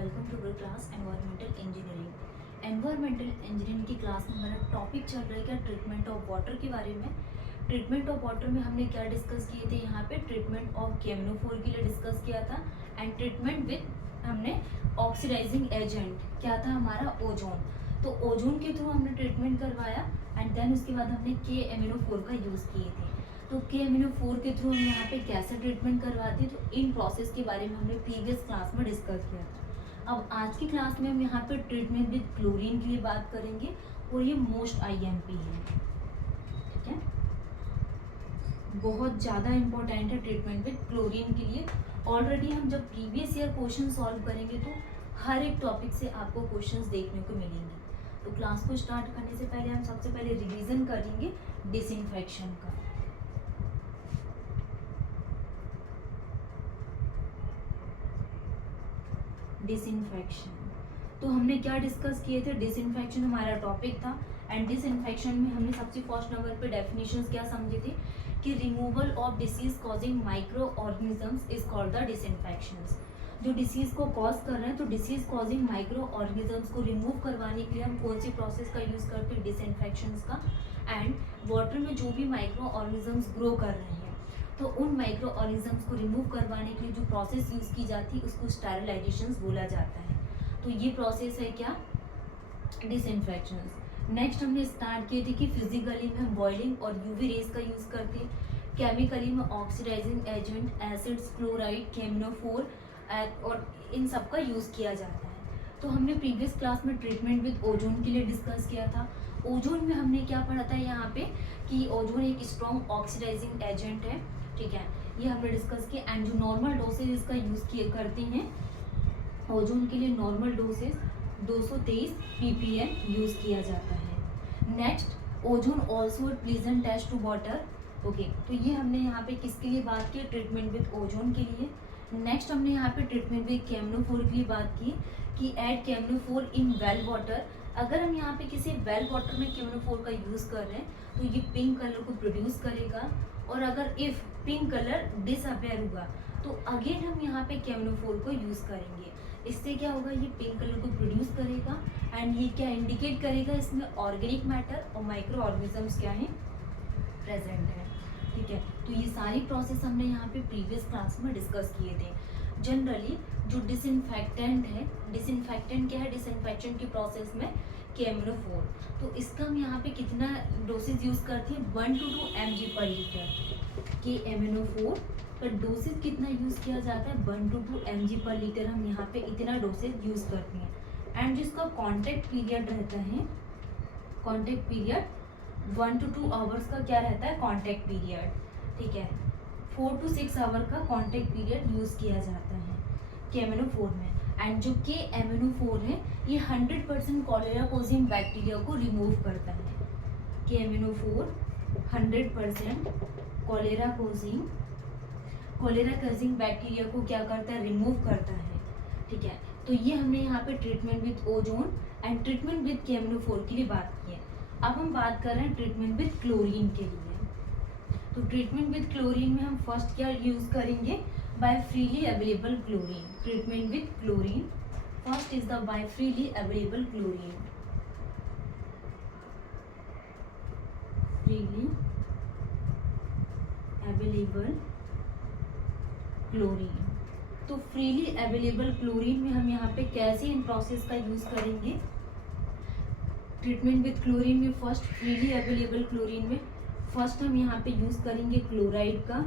Welcome to our class environmental engineering. Environmental engineering की class में हमारा टॉपिक चल रहा है क्या, ट्रीटमेंट ऑफ वाटर के बारे में। ट्रीटमेंट ऑफ वाटर में हमने क्या डिस्कस किए थे, यहाँ पे ट्रीटमेंट ऑफ केमिनोफोर के लिए डिस्कस किया था एंड ट्रीटमेंट विद हमने ऑक्सीडाइजिंग एजेंट क्या था हमारा ओजोन। तो ओजोन के थ्रू हमने ट्रीटमेंट करवाया एंड देन उसके बाद हमने के एमिनोफोर का यूज़ किए थे। तो के एमिनोफोर के थ्रू हम यहाँ पे कैसे ट्रीटमेंट करवाते हैं, तो इन प्रोसेस के बारे में हमने प्रीवियस क्लास में डिस्कस किया था। अब आज की क्लास में हम यहाँ पे ट्रीटमेंट विद क्लोरीन के लिए बात करेंगे और ये मोस्ट आईएमपी है, ठीक है, बहुत ज़्यादा इम्पोर्टेंट है ट्रीटमेंट विद क्लोरीन के लिए। ऑलरेडी हम जब प्रीवियस ईयर क्वेश्चन सॉल्व करेंगे तो हर एक टॉपिक से आपको क्वेश्चंस देखने को मिलेंगे। तो क्लास को स्टार्ट करने से पहले हम सबसे पहले रिवीजन करेंगे डिसइंफेक्शन का। डिसइंफेक्शन तो हमने क्या डिस्कस किए थे, डिसइंफेक्शन हमारा टॉपिक था एंड डिसइंफेक्शन में हमने सबसे फर्स्ट नंबर पे डेफिनेशंस क्या समझे थे कि removal of disease causing microorganisms is called the disinfections. जो डिसीज को कॉज कर रहे हैं तो डिसीज कॉजिंग माइक्रो ऑर्गेनिजम्स को रिमूव करवाने के लिए हम कौन सी प्रोसेस का यूज़ करते हैं, डिसइंफेक्शंस का। एंड वाटर में जो भी माइक्रो ऑर्गेनिजम्स ग्रो कर रहे हैं तो उन माइक्रो ऑर्गेनिजम्स को रिमूव करवाने के लिए जो प्रोसेस यूज़ की जाती है उसको स्टेरिलाइजेशन बोला जाता है। तो ये प्रोसेस है क्या, डिसइंफेक्शंस। नेक्स्ट हमने स्टार्ट किए थे कि फिजिकली में हम बॉइलिंग और यूवी रेज का यूज़ करते हैं, केमिकली में ऑक्सीडाइजिंग एजेंट, एसिड्स, क्लोराइड, केमिनोफोर और इन सब का यूज़ किया जाता है। तो हमने प्रीवियस क्लास में ट्रीटमेंट विद ओजोन के लिए डिस्कस किया था। ओजोन में हमने क्या पढ़ा था यहाँ पे कि ओजोन एक स्ट्रॉन्ग ऑक्सीडाइजिंग एजेंट है, ठीक है, ये हमने डिस्कस किया। एंड जो नॉर्मल डोसेज इसका यूज़ किए करते हैं ओजोन के लिए, नॉर्मल डोसेज 223 ppm यूज़ किया जाता है। Next ozone also pleasant taste to water, okay, तो ये हमने यहाँ पे किसके लिए बात की, ट्रीटमेंट विद ओजोन के लिए। नेक्स्ट हमने यहाँ पे ट्रीटमेंट विद केमिनोफोर के लिए बात की कि ऐड केमिनोफोर इन वेल वाटर। अगर हम यहाँ पे किसी वेल वाटर में केमिनोफोर का यूज़ कर रहे हैं तो ये पिंक कलर को प्रोड्यूस करेगा, और अगर इफ़ पिंक कलर डिसअपेयर हुआ तो अगेन हम यहाँ पे केमिनोफोर को यूज़ करेंगे। इससे क्या होगा, ये पिंक कलर को प्रोड्यूस करेगा एंड ये क्या इंडिकेट करेगा, इसमें ऑर्गेनिक मैटर और माइक्रो ऑर्गेनिजम्स क्या हैं, प्रेजेंट है, ठीक है। तो ये सारी प्रोसेस हमने यहाँ पे प्रीवियस क्लास में डिस्कस किए थे। जनरली जो डिसइंफेक्टेंट है, डिसइंफेक्टेंट क्या है, डिसइंफेक्शन की प्रोसेस में केमिनोफोर, तो इसका हम यहाँ पे कितना डोसेज यूज़ करते हैं, 1 to 2 mg/L। के एमिनोफोर का डोसेज कितना यूज़ किया जाता है, 1 to 2 mg/L हम यहाँ पे इतना डोसेज यूज़ करते हैं। एंड जिसका कॉन्टैक्ट पीरियड रहता है, कॉन्टैक्ट पीरियड 1 to 2 आवर्स का क्या रहता है, कॉन्टैक्ट पीरियड, ठीक है, 4 to 6 आवर का कॉन्टैक्ट पीरियड यूज़ किया जाता है केमिनोफोर में। एंड जो के एमिनोफोर है ये 100% कॉलेरा कोजिंग बैक्टीरिया को रिमूव करता है। के एमिनोफोर 100% कॉलेरा कोजिंग बैक्टीरिया को क्या करता है, रिमूव करता है, ठीक है। तो ये हमने यहाँ पे treatment with ozone and treatment with केमिनोफोर के लिए बात की है। अब हम बात कर रहे हैं ट्रीटमेंट विद क्लोरीन के लिए। तो ट्रीटमेंट विद क्लोरीन में हम फर्स्ट क्या यूज़ करेंगे, by freely available chlorine. Treatment with chlorine first is the by freely available chlorine, freely available chlorine. तो फ्रीली अवेलेबल क्लोरीन में हम यहाँ पे कैसे इन प्रोसेस का यूज़ करेंगे, ट्रीटमेंट विद क्लोरीन में फर्स्ट फ्रीली अवेलेबल क्लोरीन में फर्स्ट हम यहाँ पे यूज़ करेंगे क्लोराइड का।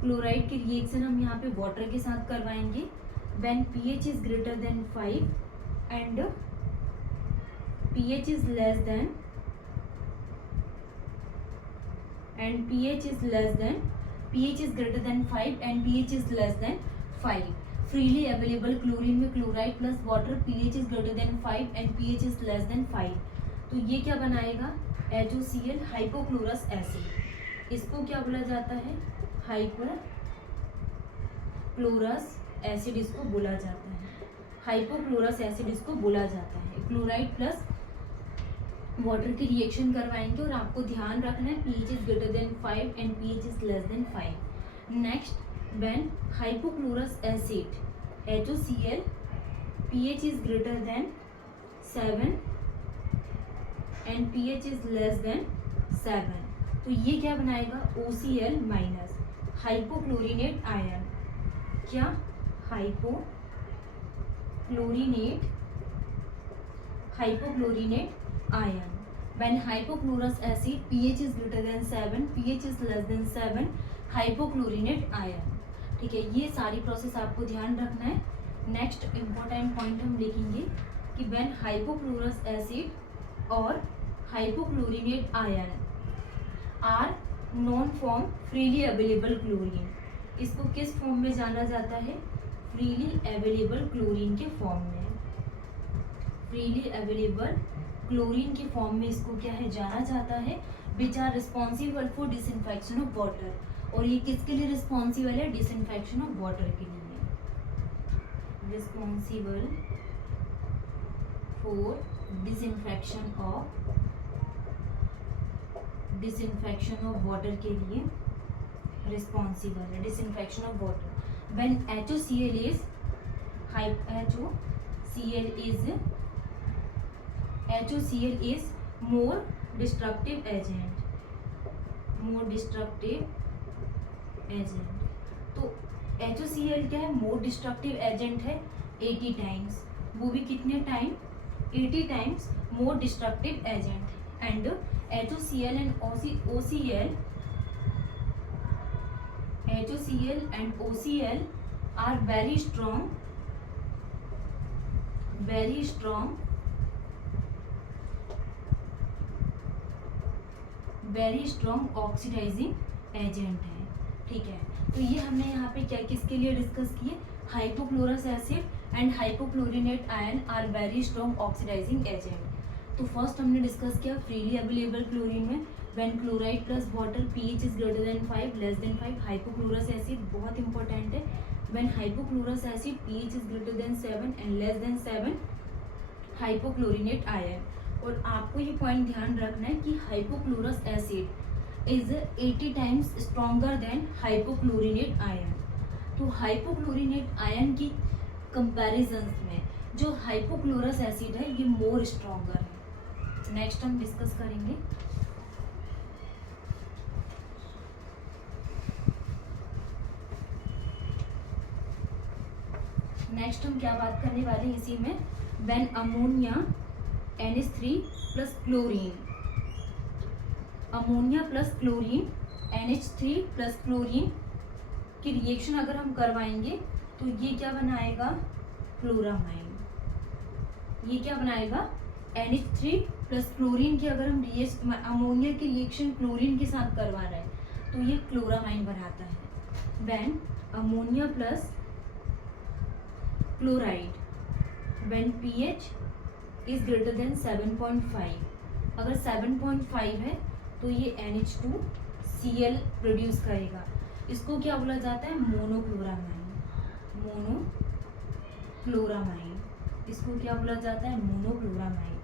क्लोराइड के रिएक्शन हम यहाँ पे वाटर के साथ करवाएंगे when pH is greater than 5 and pH is less than pH is greater than 5 and pH is less than 5। Freely available chlorine में chloride plus water, pH is greater than 5 and pH is less than 5, तो ये क्या बनाएगा, HOCl hypochlorous acid. इसको क्या बोला जाता है, हाइपोक्लोरस एसिड इसको बोला जाता है, हाइपोक्लोरस एसिड इसको बोला जाता है। क्लोराइड प्लस वाटर की रिएक्शन करवाएंगे और आपको ध्यान रखना है pH is greater than 5 and pH is less than 5। Next when hypochlorous acid HOCl pH is greater than 7 and pH is less than 7, तो ये क्या बनाएगा OCl माइनस हाइपोक्लोरिनेट आयन, क्या हाइपोक्लोरिनेट ion. When hypochlorous acid pH is greater than 7, pH is less than 7, hypochlorinate ion. ठीक है, ये सारी process आपको ध्यान रखना है। नेक्स्ट इम्पोर्टेंट पॉइंट हम लिखेंगे कि व्हेन हाइपोक्लोरस एसिड और hypochlorinate ion are known form freely available chlorine, इसको किस फॉर्म में जाना जाता है, फ्रीली अवेलेबल क्लोरीन के फॉर्म में, फ्रीली अवेलेबल क्लोरीन के फॉर्म में इसको क्या है जाना जाता है, which are responsible for disinfection of water. और ये किसके लिए रिस्पॉन्सिबल है, डिसइंफेक्शन ऑफ वाटर के लिए, responsible for disinfection of water के लिए रिस्पॉन्सिबल है, disinfection of water. When HOCl is more destructive agent, तो HOCl क्या है, मोर डिस्ट्रक्टिव एजेंट है 80 टाइम्स, वो भी कितने time, 80 times more destructive agent. And HOCl and OCl are very strong oxidising agent है। ठीक है, तो ये हमने यहाँ पे क्या किसके लिए डिस्कस किए, hypochlorous acid and hypochlorinate ion are very strong oxidising agent. तो फर्स्ट हमने डिस्कस किया फ्रीली अवेलेबल क्लोरीन में when chloride plus water pH is greater than 5 less than 5, hypochlorous acid बहुत इंपॉर्टेंट है, when hypochlorous acid pH is greater than 7 and less than 7, hypochlorinate ion. और आपको ये point ध्यान रखना है कि hypochlorous acid is 80 times stronger than हाइपोक्लोरिनेट ion. तो हाइपोक्लोरिनेट आयन की कंपैरिजन में जो हाइपोक्लोरस एसिड है ये मोर स्ट्रॉन्गर है। नेक्स्ट हम डिस्कस करेंगे नेक्स्ट हम क्या बात करने वाले हैं इसी में, when ammonia NH3 plus chlorine, ammonia plus chlorine NH3 plus chlorine की रिएक्शन अगर हम करवाएंगे तो ये क्या बनाएगा, क्लोरामाइन। ये क्या बनाएगा, NH3 प्लस क्लोरीन की अगर हम अमोनिया की रिएक्शन क्लोरीन के साथ करवा रहे हैं तो ये क्लोरामाइन बनाता है। When ammonia plus chloride when pH is greater than 7.5, अगर 7.5 है तो ये NH2Cl प्रोड्यूस करेगा, इसको क्या बोला जाता है, मोनोक्लोरामाइन, इसको क्या बोला जाता है, monochloramine.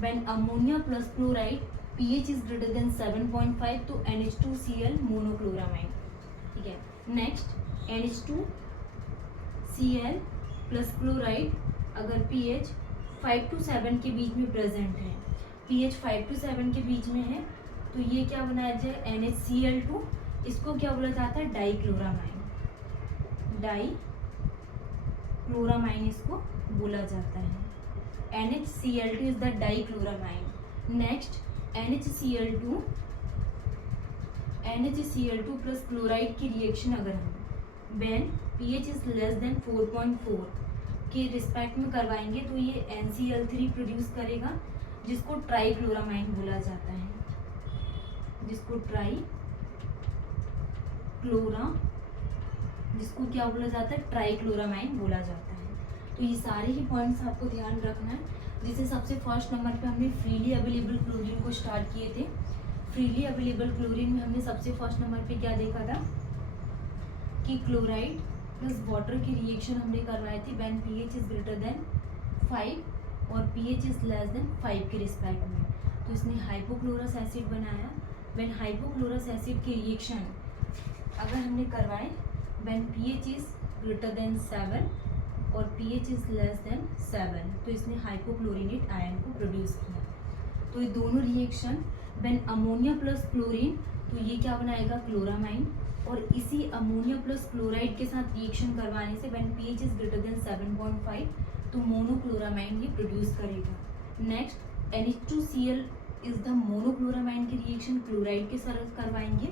When ammonia plus chloride pH is greater than 7.5 तो NH2Cl मोनोक्लोरामाइन। ठीक है, नेक्स्ट NH2Cl प्लस क्लोराइड अगर pH 5 to 7 के बीच में प्रेजेंट है, pH 5 to 7 के बीच में है तो ये क्या बनाया जाए, NHCl2, इसको क्या बोला जाता है, डाइक्लोरामाइन, डाइक्लोरामाइन इसको बोला जाता है। NHCl2 is the dichloramine. Next NHCl2 plus chloride की रिएक्शन अगर हम when pH is less than 4.4 के रिस्पेक्ट में करवाएंगे तो ये NCl3 प्रोड्यूस करेगा, जिसको ट्राइक्लोरामाइन बोला जाता है, जिसको क्या बोला जाता है, ट्राइक्लोरामाइन बोला जाता है। तो ये सारे ही पॉइंट्स आपको ध्यान रखना है। जिसे सबसे फर्स्ट नंबर पे हमने फ्रीली अवेलेबल क्लोरीन को स्टार्ट किए थे। फ्रीली अवेलेबल क्लोरीन में हमने सबसे फर्स्ट नंबर पे क्या देखा था कि क्लोराइड प्लस वाटर की रिएक्शन हमने करवाई थी when pH is greater than 5 और pH इज लेस देन 5 के रिस्पेक्ट में। तो इसने हाइपोक्लोरस एसिड बनाया। व्हेन हाइपोक्लोरस एसिड की रिएक्शन अगर हमने करवाए when pH is greater than 7 और pH इज लेस देन 7, तो इसने हाइपोक्लोरिनेट आयन को प्रोड्यूस किया। तो ये दोनों reaction when ammonia plus chlorine, तो ये क्या बनाएगा क्लोरामाइन, और इसी अमोनिया प्लस क्लोराइड के साथ रिएक्शन करवाने से when pH is greater than 7.5 तो मोनोक्लोरामाइन ये प्रोड्यूस करेगा। Next NH2Cl is the monochloramine की रिएक्शन क्लोराइड के साथ करवाएंगे,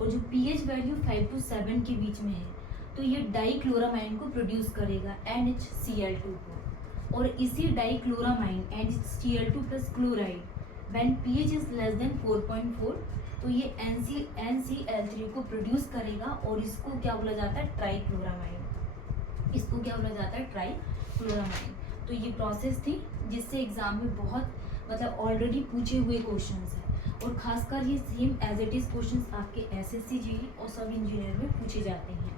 और जो pH वैल्यू 5 to 7 के बीच में है तो ये डाइक्लोरामाइन को प्रोड्यूस करेगा NHCl2 को, और इसी डाइक्लोरामाइन NHCl2 plus chloride when pH is less than 4.4 तो ये NCl3 को प्रोड्यूस करेगा, और इसको क्या बोला जाता है ट्राइक्लोरामाइन, इसको क्या बोला जाता है ट्राइक्लोरामाइन। तो ये प्रोसेस थी जिससे एग्जाम में बहुत मतलब ऑलरेडी पूछे हुए क्वेश्चंस हैं, और खासकर ये same as it is questions आपके SSC GE और सब इंजीनियर में पूछे जाते हैं।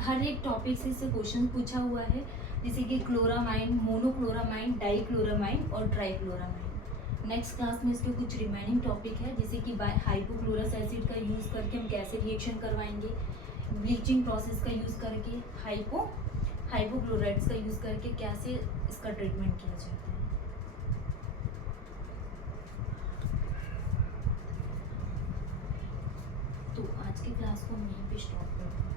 हर एक टॉपिक से इससे क्वेश्चन पूछा हुआ है, जैसे कि क्लोरामाइन, मोनोक्लोरामाइन, डाइक्लोरामाइन और ट्राइक्लोरामाइन। नेक्स्ट क्लास में इसके कुछ रिमेनिंग टॉपिक है, जैसे कि हाइपोक्लोरस एसिड का यूज़ करके हम कैसे रिएक्शन करवाएंगे, ब्लीचिंग प्रोसेस का यूज़ करके, हाइपोक्लोराइड्स का यूज़ करके कैसे इसका ट्रीटमेंट किया जाता है। तो आज की क्लास को हम यहीं पे स्टॉप करते हैं।